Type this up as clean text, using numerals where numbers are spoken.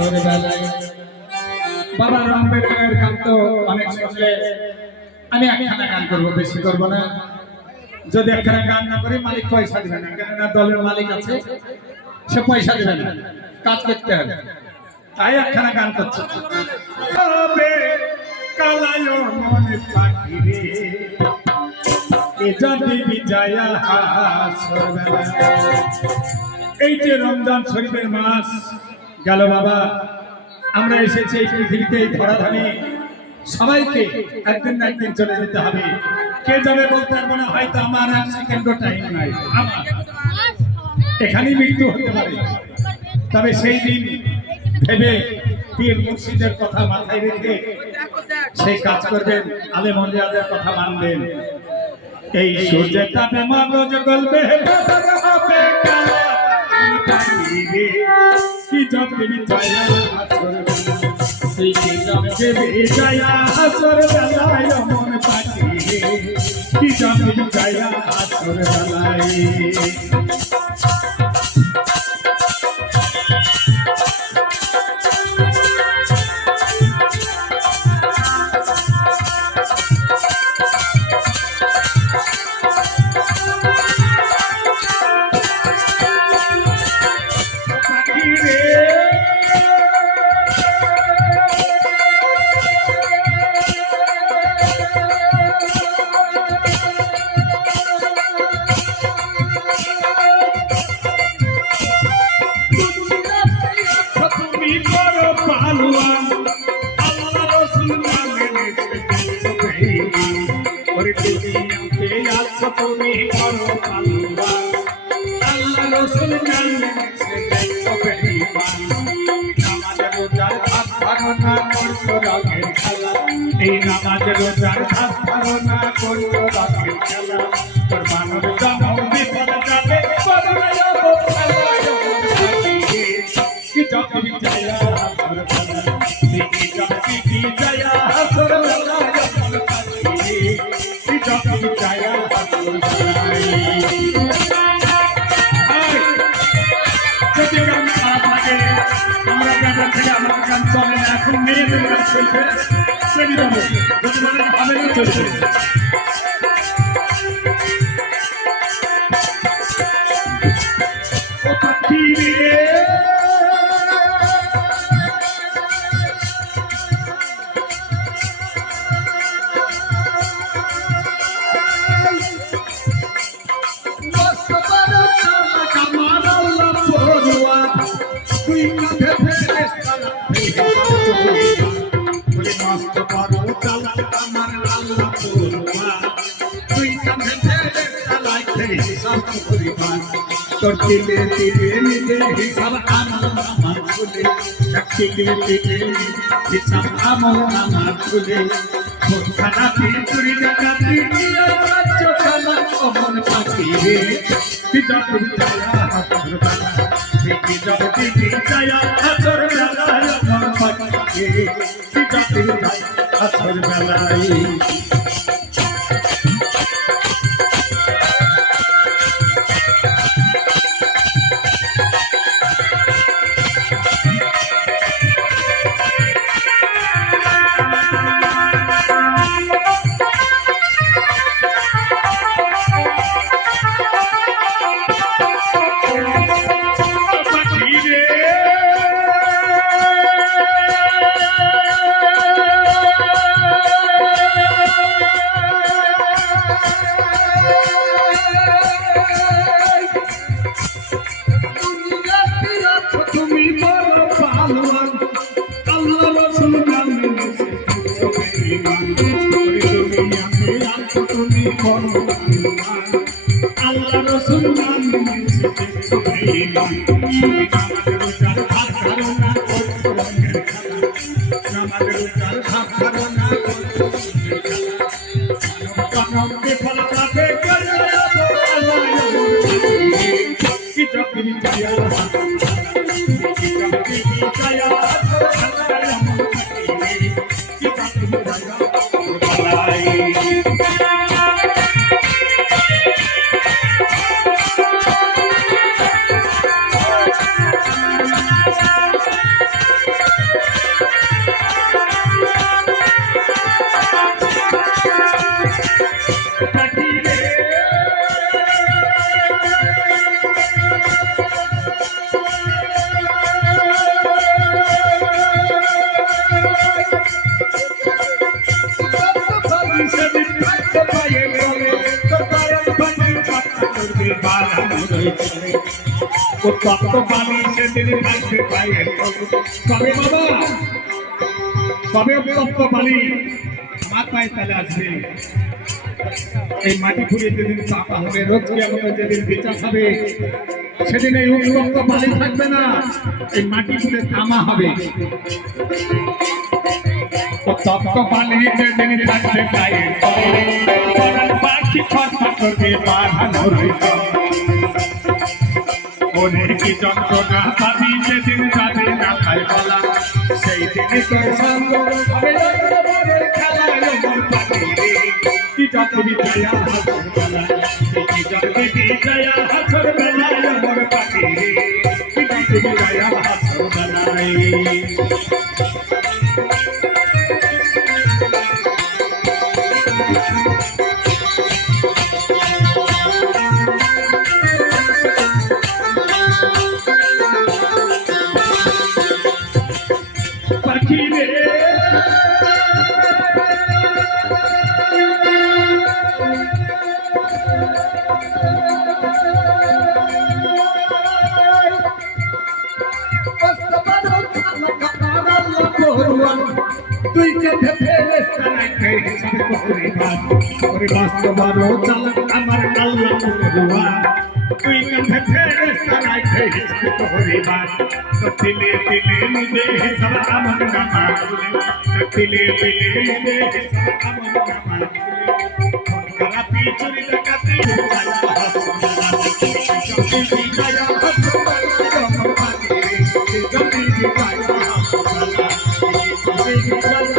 আসর বেলায়। বাবা রংবেরঙের গান তো অনেক শুনলে, আমি একখানা গান করবো, বেশি করবো না। যদি একখানা গান না করি মালিক পয়সা দিবে না, কেননা দলের মালিক আছে, সে পয়সা দিবে না, কাজ করতে হবে। তাই একখানা গান করছে। এই যে রমজান শরীফের মাস গেল বাবা, আমরা এসেছি এই পৃথিবীতে, এই ধরাধামে সবাইকে একদিন না একদিন চলে যেতে হবে। কে যাবে বলতে পারবো না, হয়তো আমার এক সেকেন্ডও টাইম নাই, আমার এখানেই মৃত্যু হতে পারে। তবে সেই দিন ভেবে পীর মুর্শিদের কথা মাথায় রেখে সেই কাজ করবেন, আলেম ওলিয়াদের কথা মানবেন। এই সূর্যের তাপে মগজ গলবে, কি জপনি ছায়া আসর সেই কি জপনি ছায়া আসর বেলায় মন পাখি, কি জপনি ছায়া আসর বেলায়। এই নামাজ রোজার ভাত ধারণা করছো রাতের খেলা, তোর মানব জন্ম বিফল যাবে, কি জপনি ছায়া আসর বেলায়, কি জপনি ছায়া আসর বেলায়, কি জপনি ছায়া আসর বেলায়। যদি গান খারাপ লাগে, আমরা গান থেকে আমাদের গান চলে না, এখন মেয়েদের গান চলবে, যদি বলেন হবে না চলছে। তোর টিপে টিপে নিজে হিসাব আমল নামা খুলে, টিপে টিপে হিসাব আমল নামা খুলে, খানা চুরি ডাকাতি চোখানা অমন পাখি রে, কি জপনি ছায়া আসর বেলায়, কি জপনি ছায়া আসর বেলায় অমন পাখি রে, কি জপনি ছায়া আসর বেলায়। আল্লাহ রসুল নাম রয়েছে ও তপ্ত পানি সেদিন থাকবে পায়ের তলে তবে বাবা তবে তপ্ত পানি আমার পায়ে তালে আসবে এই মাটি ফুরিয়ে যেদিন চাপা হবে রোজ কি আমাদের যেদিন বিচার হবে সেদিন এই উত্তপ্ত পানি থাকবে না এই মাটি ফুলে তামা হবে ও তপ্ত পানি যেদিন থাকবে পায়ের তলে পরাণ পাখি ছটফট করবে বাঁধানো রয়েছে মনে কি যন্ত্রণা পাবি সেদিন যাবে না খাই বলা সেই দিনে তোর সঙ্গ হবে খেলায় পাখি রে কি যত বিজয়া হাসর বেলায় কি যত বিজয়া হাসর বেলায় মোর পাখি রে কি যত বিজয়া হাসর বেলায় পাখি রে তুই কে ফেরেশতা নাইতে সব পরিবার ওরে বাস্তবারো চালাক আমার আল্লাহ পড়ুয়া তুই কে ফেরেশতা নাইতে সব পরিবার তো দিলে দিলে নিদে সব আমার নামা তো দিলে দিলে নিদে সব আমার নামা করা পিছুরি ডাকাতি যায় জলদি যায় জলদি যায়